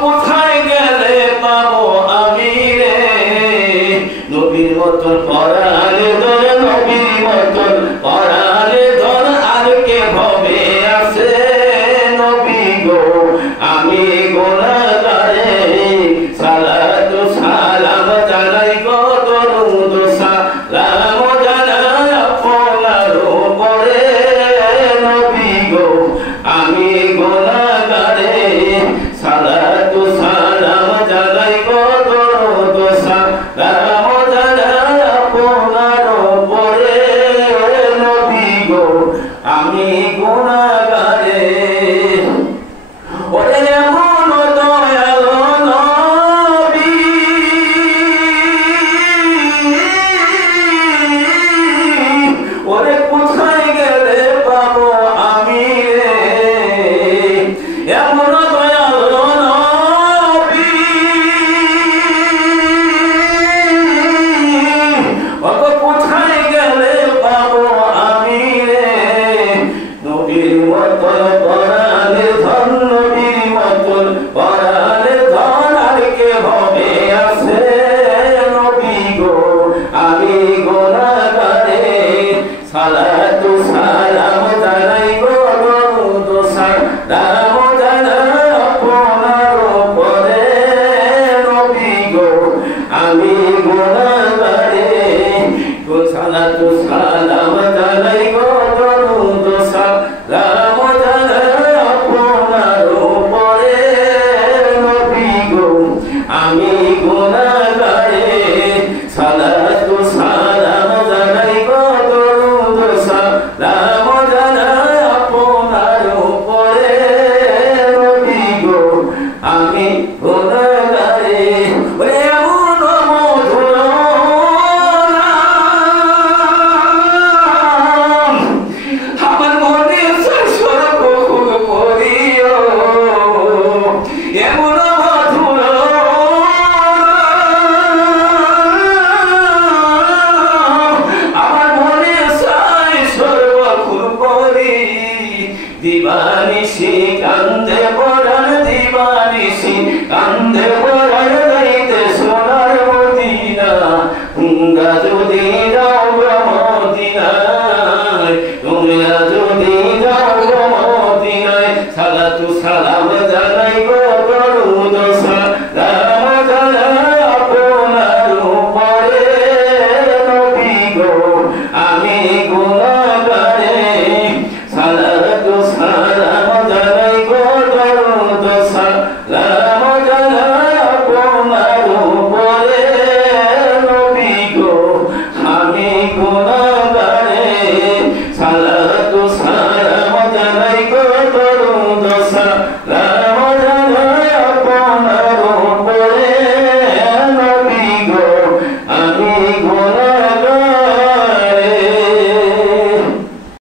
কোথায় গেলে পাবো আমি রে নবীর মতন পরালে ধর নবীর মতন পরালে ধর আর কে ভবে আছে নবী গো আমি গুনাহগারে সালাত সালাম জানাই গো দরুদ সালাম জানাই আপনার উপরে নবী গো আমি গুনাহগারে সালাত সালাম জানাই গো দরুদ সালাম জানাই আপনার উপরে নবী গো আমি গুনাহগারে ওরে এমন দয়ালু নবী ওরে কোথায় গেলে পাবো আমি রে এমন দয়ালু নবী ওরে কোথায় গেলে পাবো আমি রে নবীর মতন পরালে ধন নবীর মতন পরালে ধন আর কে হবে আছে নবী গো আমি গুনাহগারে সালাত সালাম জানাই গো দরুদ সালাম জানাই আপনার উপরে নবী গো আমি গুনাহগারে সালাত সালাম জানাই গো দরুদ সালাম জানাই আপনার উপরে নবী গো আমি গুনাহগারে সালাত সালাম জানাই গো দরুদ সালাম জানাই আপনার উপরে নবী গো আমি গুনাহগারে ওরে এমন মধুর নাম আমার মনে সর্বকুল পড়িও এমন মধুর আমার মনে সর্বকুল পড়ি দিবানিশি কান্দে পরাণ দিবানিশি কান্দে পরাণ যাইতে সোনার মদিনা তোমরা যদি যাও মদিনায়